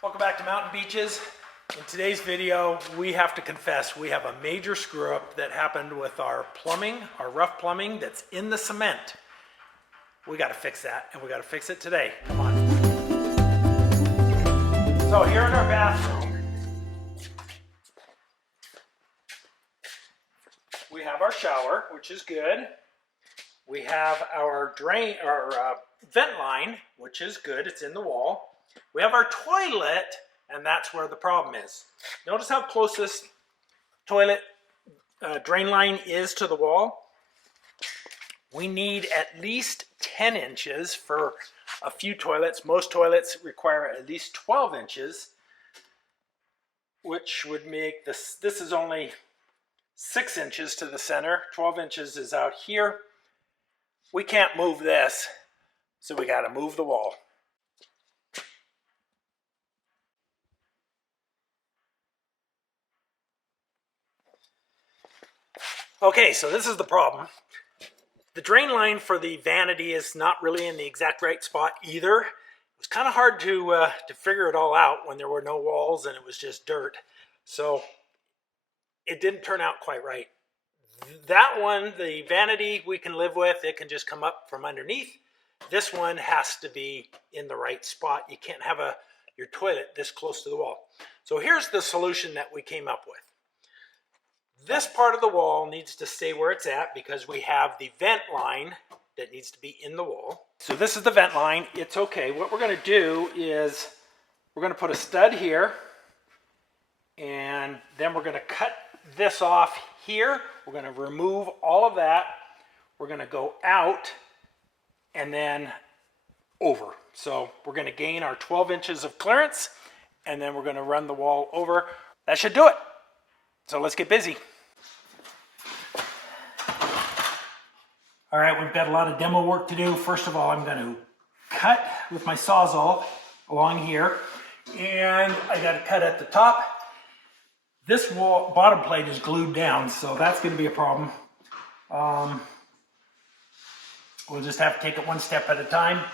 Welcome back to Mountain Beaches. In today's video, we have to confess we have a major screw up that happened with our plumbing, our rough plumbing that's in the cement. We got to fix that, and we got to fix it today. Come on. So here in our bathroom, we have our shower, which is good. We have our drain, our vent line, which is good. It's in the wall. We have our toilet, and that's where the problem is. Notice how close this toilet drain line is to the wall. We need at least 10 inches for a few toilets. Most toilets require at least 12 inches, which would make this is only 6 inches to the center. 12 inches is out here. We can't move this, so we got to move the wall. Okay, so this is the problem. The drain line for the vanity is not really in the exact right spot either. It was kind of hard to figure it all out when there were no walls and it was just dirt. So it didn't turn out quite right. That one, the vanity, we can live with. It can just come up from underneath. This one has to be in the right spot. You can't have your toilet this close to the wall. So here's the solution that we came up with. This part of the wall needs to stay where it's at because we have the vent line that needs to be in the wall. So this is the vent line. It's okay. What we're going to do is we're going to put a stud here, and then we're going to cut this off here. We're going to remove all of that. We're going to go out and then over. So we're going to gain our 12 inches of clearance, and then we're going to run the wall over. That should do it. So let's get busy. All right, we've got a lot of demo work to do. First of all, I'm going to cut with my Sawzall along here, and I got to cut at the top. This wall bottom plate is glued down, so that's going to be a problem. We'll just have to take it one step at a time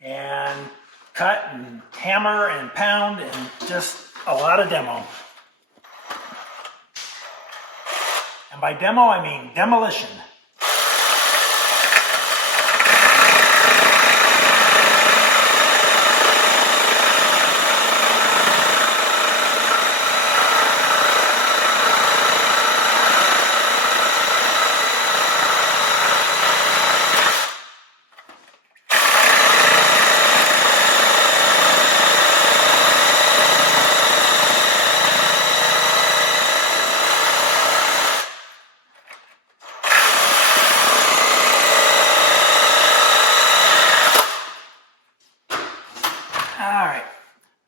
and cut and hammer and pound and just a lot of demo. And by demo, I mean demolition.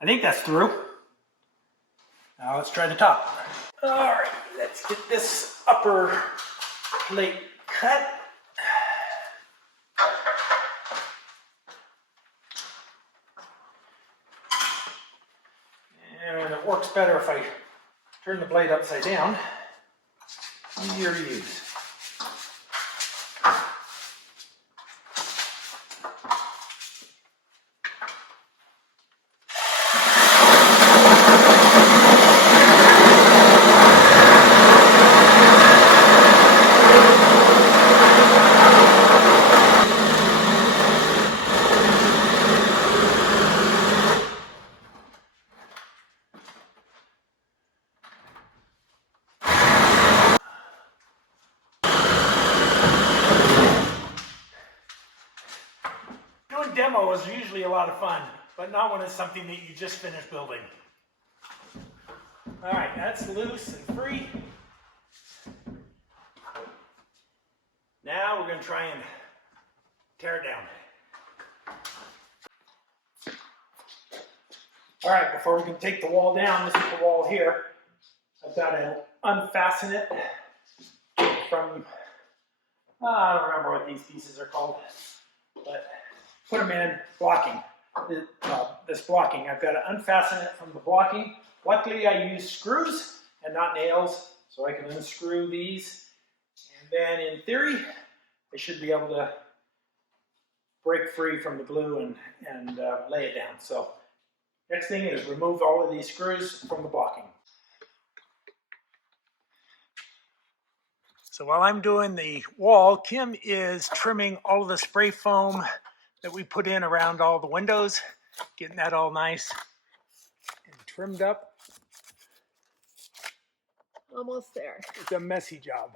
I think that's through. Now let's try the top. All right, let's get this upper plate cut. And it works better if I turn the blade upside down. Easier to use. Doing demo is usually a lot of fun, but not when it's something that you just finished building. All right, that's loose and free. Now we're going to try and tear it down. All right, before we can take the wall down, this is the wall here. I've got to unfasten it from, I don't remember what these pieces are called, but put them in blocking. This blocking, I've got to unfasten it from the blocking. Luckily, I use screws and not nails, so I can unscrew these. And then, in theory, I should be able to break free from the glue and lay it down. So Next thing is remove all of these screws from the blocking. So while I'm doing the wall, Kim is trimming all of the spray foam that we put in around all the windows, getting that all nice and trimmed up. Almost there. It's a messy job.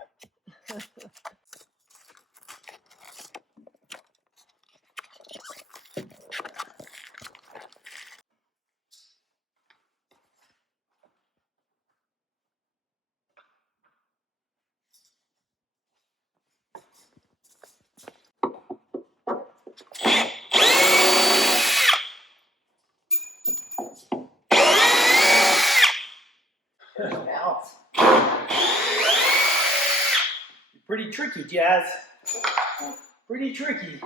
Bounce. Pretty tricky, Jazz. Pretty tricky.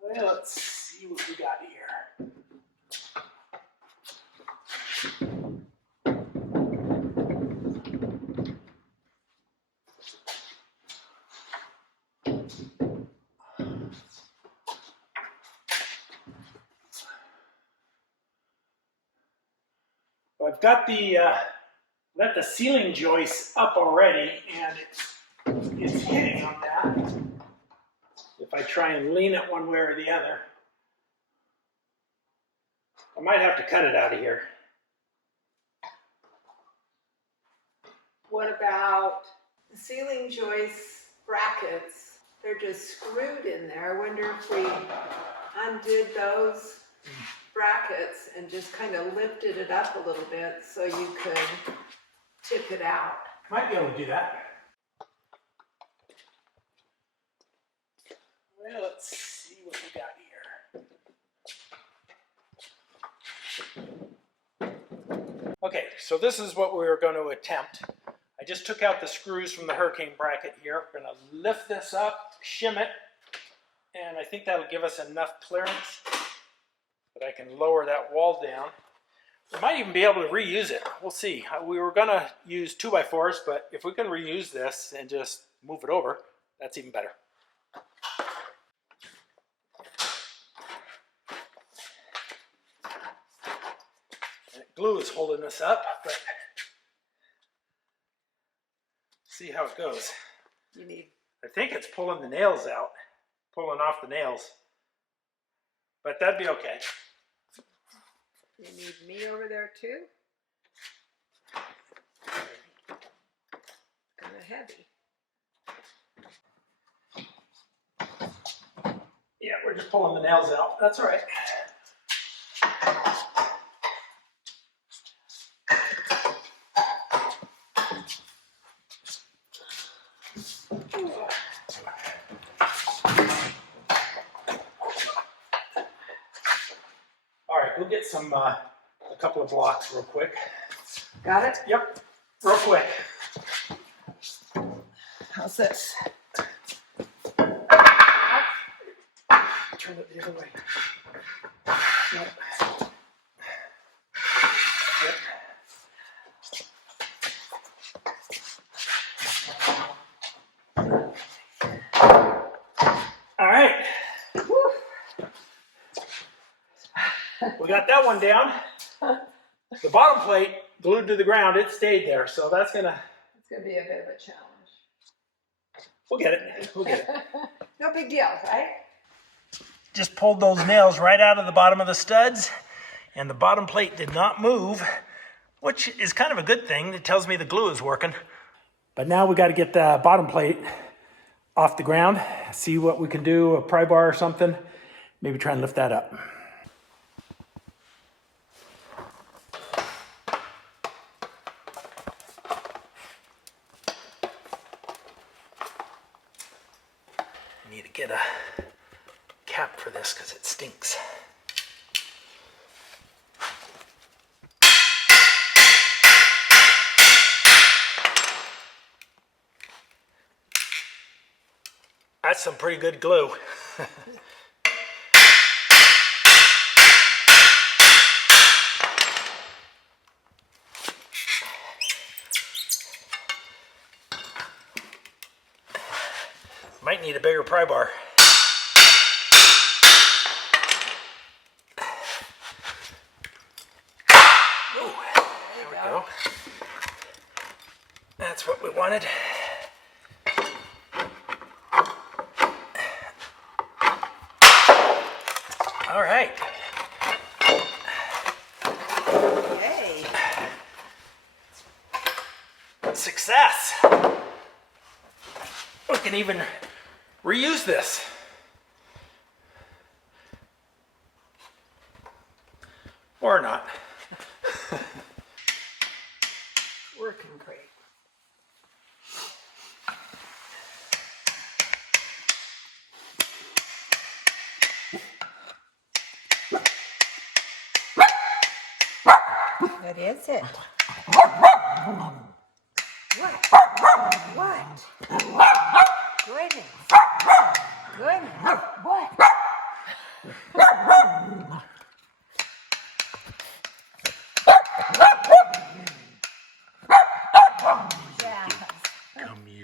Well, let's see what we got here. I've got the ceiling joist up already, and it's hitting on that. If I try and lean it one way or the other, I might have to cut it out of here. What about the ceiling joist brackets? They're just screwed in there. I wonder if we undid those brackets and just kind of lifted it up a little bit so you could tip it out. Might be able to do that. Well, let's see what we got here. Okay, so this is what we were going to attempt. I just took out the screws from the hurricane bracket here. We're going to lift this up, shim it, and I think that'll give us enough clearance that I can lower that wall down. We might even be able to reuse it. We'll see. We were going to use 2x4s, but if we can reuse this and just move it over, that's even better. Glue is holding us up, but see how it goes. I think it's pulling the nails out, pulling off the nails, but that'd be okay. You need me over there too? Kind of heavy. Yeah, we're just pulling the nails out. That's all right. We'll get a couple of blocks real quick. Got it? Yep, real quick. How's this? Turn it the other way. Yep. Yep. All right. We got that one down. The bottom plate glued to the ground, it stayed there, so that's gonna... It's gonna be a bit of a challenge. We'll get it. We'll get it. No big deal, right? Just pulled those nails right out of the bottom of the studs, and the bottom plate did not move, which is kind of a good thing. It tells me the glue is working. But now we got to get the bottom plate off the ground, see what we can do, a pry bar or something, maybe try and lift that up. Need to get a cap for this because it stinks. That's some pretty good glue. Might need a bigger pry bar. Ooh, there we go. That's what we wanted. All right. Yay. Success. We can even reuse this. Or not. Working great. What is it? What? Goodness. Goodness. What? Yeah. Come here.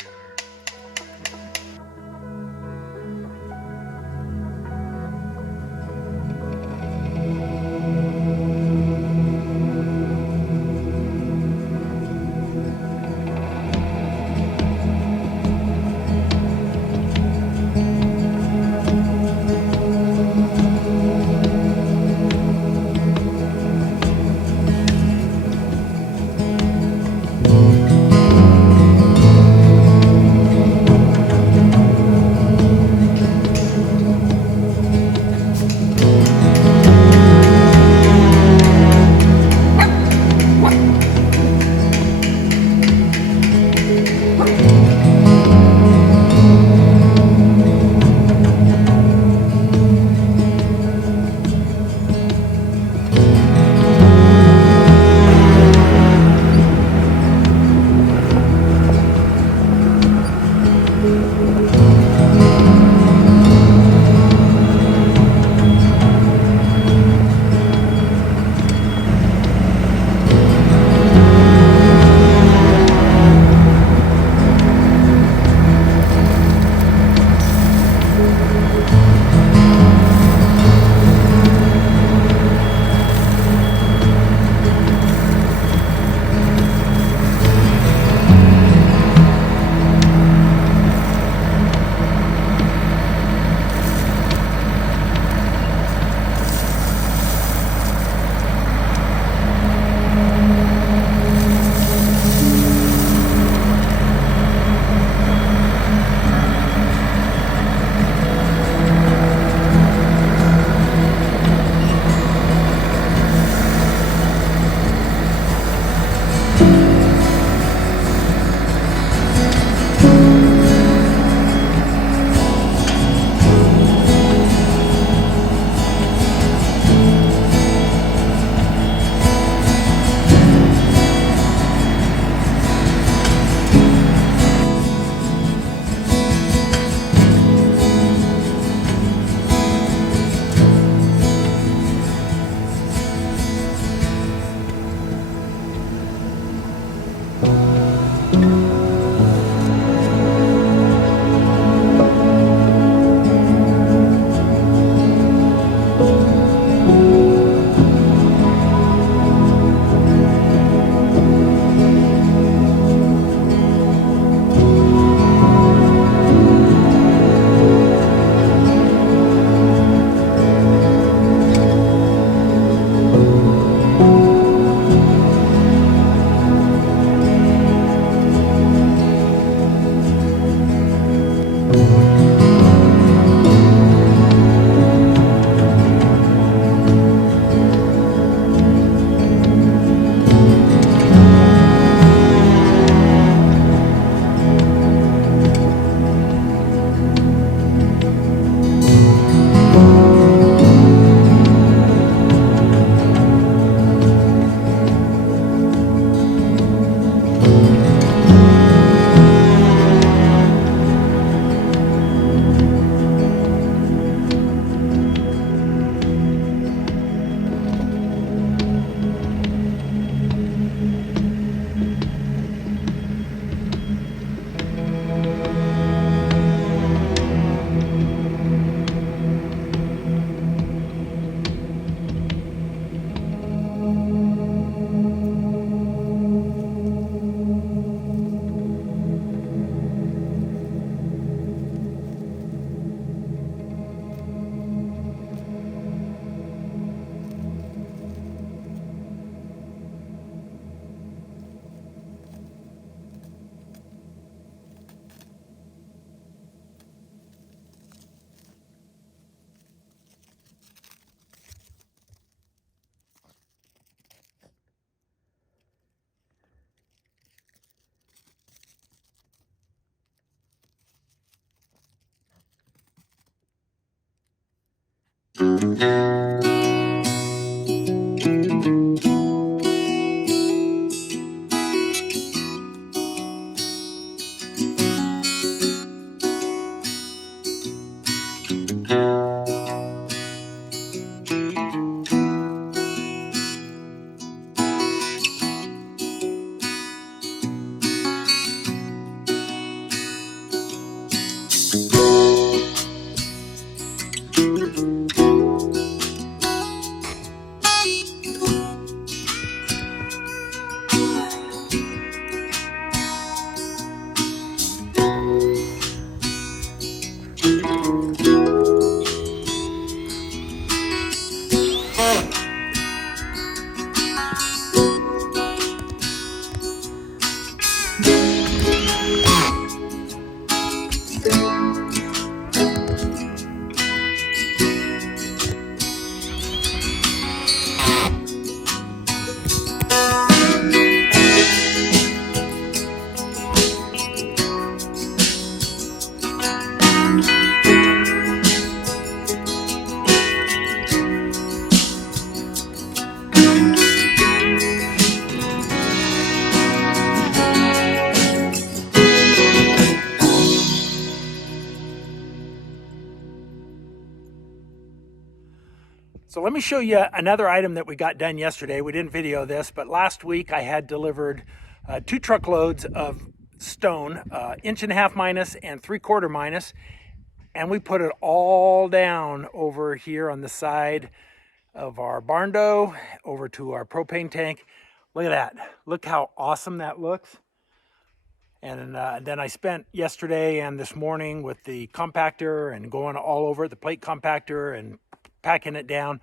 So let me show you another item that we got done yesterday. We didn't video this, but last week I had delivered 2 truckloads of stone, 1.5 minus and 3/4 minus, and we put it all down over here on the side of our barn door over to our propane tank. Look at that. Look how awesome that looks. And then I spent yesterday and this morning with the compactor and going all over the plate compactor and packing it down.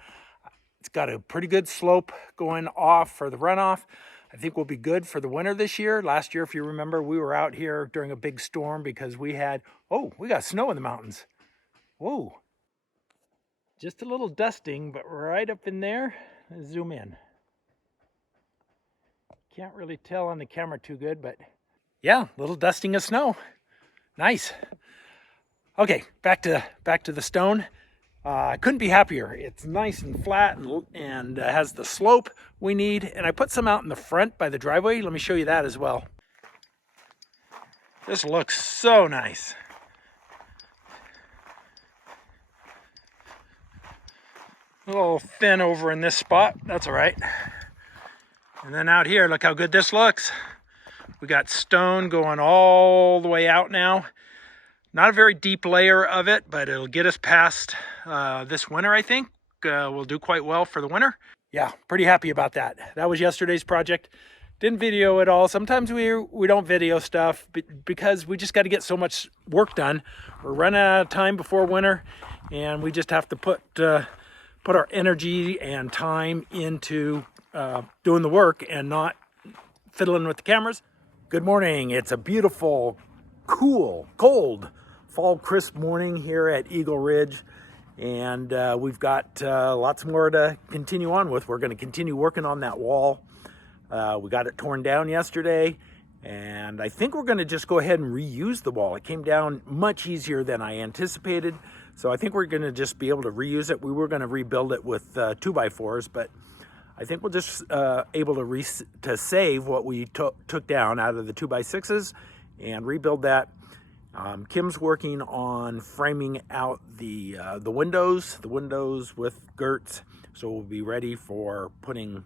It's got a pretty good slope going off for the runoff. I think we'll be good for the winter this year. Last year, if you remember, we were out here during a big storm because we got snow in the mountains. Whoa. Just a little dusting, but right up in there. Let's zoom in. Can't really tell on the camera too good, but yeah, little dusting of snow. Nice. Okay, back to the stone. I couldn't be happier. It's nice and flat and has the slope we need. And I put some out in the front by the driveway. Let me show you that as well. This looks so nice. A little thin over in this spot. That's all right. And then out here, look how good this looks. We got stone going all the way out now. Not a very deep layer of it, but it'll get us past this winter, I think. We'll do quite well for the winter. Yeah, pretty happy about that. That was yesterday's project. Didn't video it all. Sometimes we don't video stuff because we just got to get so much work done. We're running out of time before winter, and we just have to put our energy and time into doing the work and not fiddling with the cameras. Good morning. It's a beautiful, cool, cold fall crisp morning here at Eagle Ridge, and we've got lots more to continue on with. We're going to continue working on that wall. We got it torn down yesterday, and I think we're going to just go ahead and reuse the wall. It came down much easier than I anticipated, so I think we're going to just be able to reuse it. We were going to rebuild it with 2x4s, but I think we'll just able to save what we took down out of the 2x6s and rebuild that. Kim's working on framing out the windows with girts, so we'll be ready for putting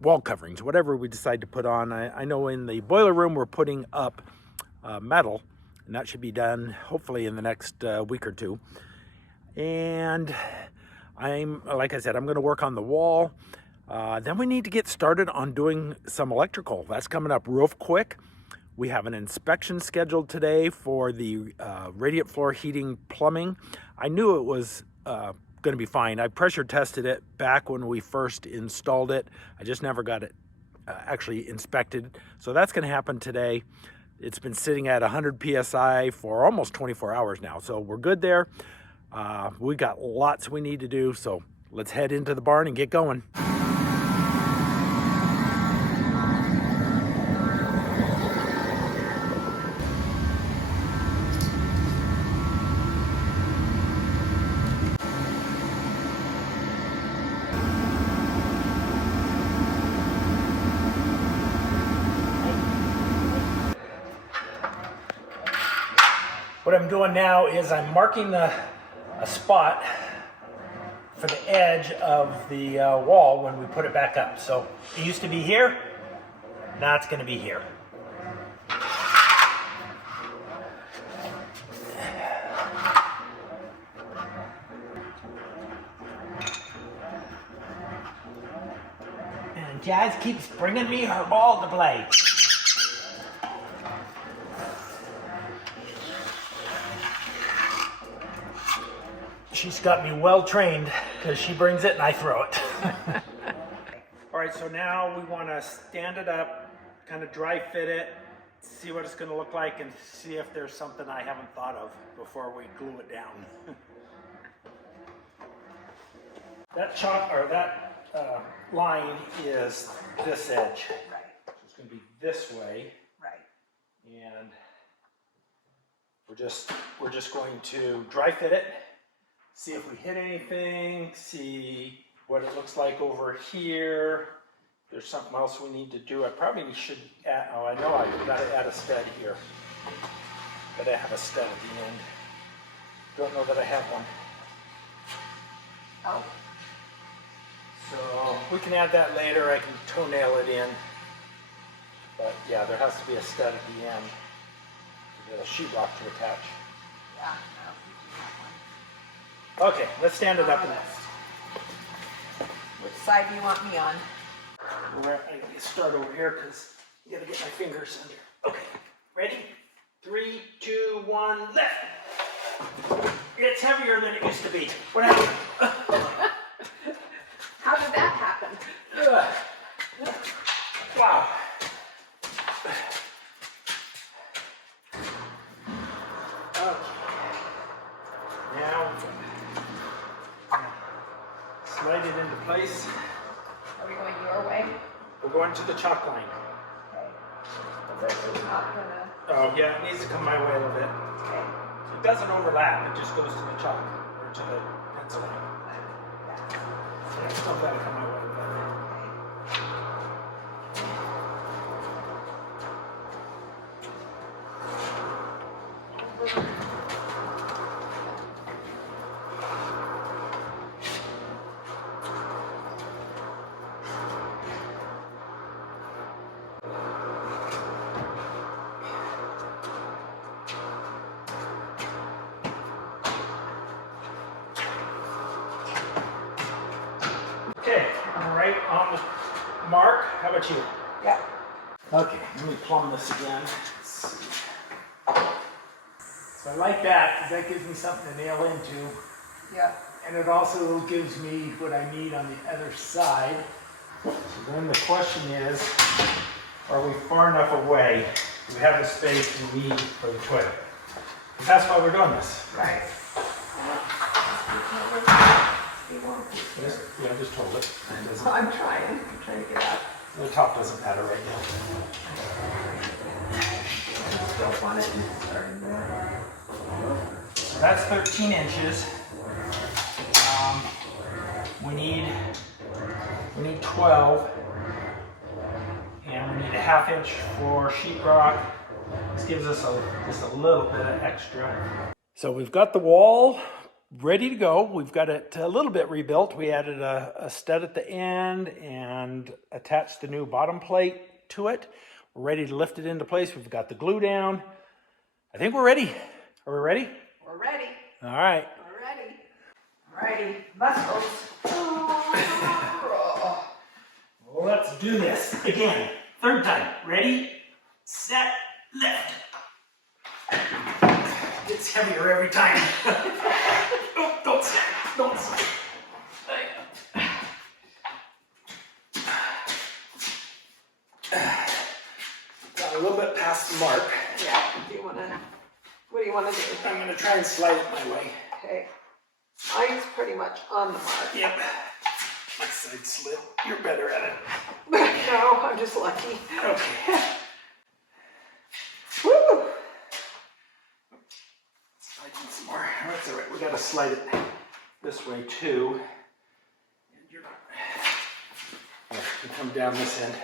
wall coverings, whatever we decide to put on. I know in the boiler room we're putting up metal, and that should be done hopefully in the next week or two. And like I said, I'm going to work on the wall. Then we need to get started on doing some electrical. That's coming up real quick. We have an inspection scheduled today for the radiant floor heating plumbing. I knew it was going to be fine. I pressure tested it back when we first installed it. I just never got it actually inspected. So that's going to happen today. It's been sitting at 100 PSI for almost 24 hours now. So we're good there. We got lots we need to do. So let's head into the barn and get going. What I'm doing now is I'm marking a spot for the edge of the wall when we put it back up. So it used to be here, now it's going to be here. And Jazz keeps bringing me her ball to play. She's got me well trained because she brings it and I throw it. All right, so now we want to stand it up, kind of dry fit it, see what it's going to look like, and see if there's something I haven't thought of before we glue it down. That line is this edge. Right. So it's going to be this way. Right. And we're just going to dry fit it. See if we hit anything, see what it looks like over here. There's something else we need to do. I probably should add, I know I've got to add a stud here. But I have a stud at the end. Don't know that I have one. Oh. So we can add that later. I can toenail it in. But yeah, there has to be a stud at the end for the sheetrock to attach. Yeah, no, you do that one. Okay, let's stand it up. On the list. Which side do you want me on? I gotta start over here because I gotta get my fingers under. Okay, ready? 3, 2, 1, left. It's heavier than it used to be. What happened? How did that happen? Wow. Okay. Now slide it into place. Are we going your way? We're going to the chalk line. Okay. But this is not gonna. Oh yeah, it needs to come my way a little bit. Okay. So it doesn't overlap, it just goes to the chalk, or to the pencil line. So I just don't let it come my way a little bit. Okay, I'm right on the mark. How about you? Yeah. Okay, let me plumb this again. Let's see. So I like that because that gives me something to nail into. Yeah. And it also gives me what I need on the other side. So then the question is, are we far enough away? Do we have the space we need for the twig? Because that's why we're doing this. Right. Yeah, I just hold it. I'm trying to get out. The top doesn't matter right now. I don't want it starting there. So that's 13 inches. We need 12, and we need a 1/2 inch for sheetrock. This gives us just a little bit of extra. So we've got the wall ready to go. We've got it a little bit rebuilt. We added a stud at the end and attached the new bottom plate to it. We're ready to lift it into place. We've got the glue down. I think we're ready. Are we ready? We're ready. All right. We're ready. Alrighty, muscles. Well, let's do this again. 3rd time. Ready, set, lift. It's heavier every time. Oh, don't slide. Don't slide. Got a little bit past the mark. Yeah. What do you want to do? I'm going to try and slide it my way. Okay. Mine's pretty much on the mark. Yep. My side slid. You're better at it. No, I'm just lucky. Okay. Woo! Slide in some more. That's all right. We got to slide it this way too. And you're not. You come down this end.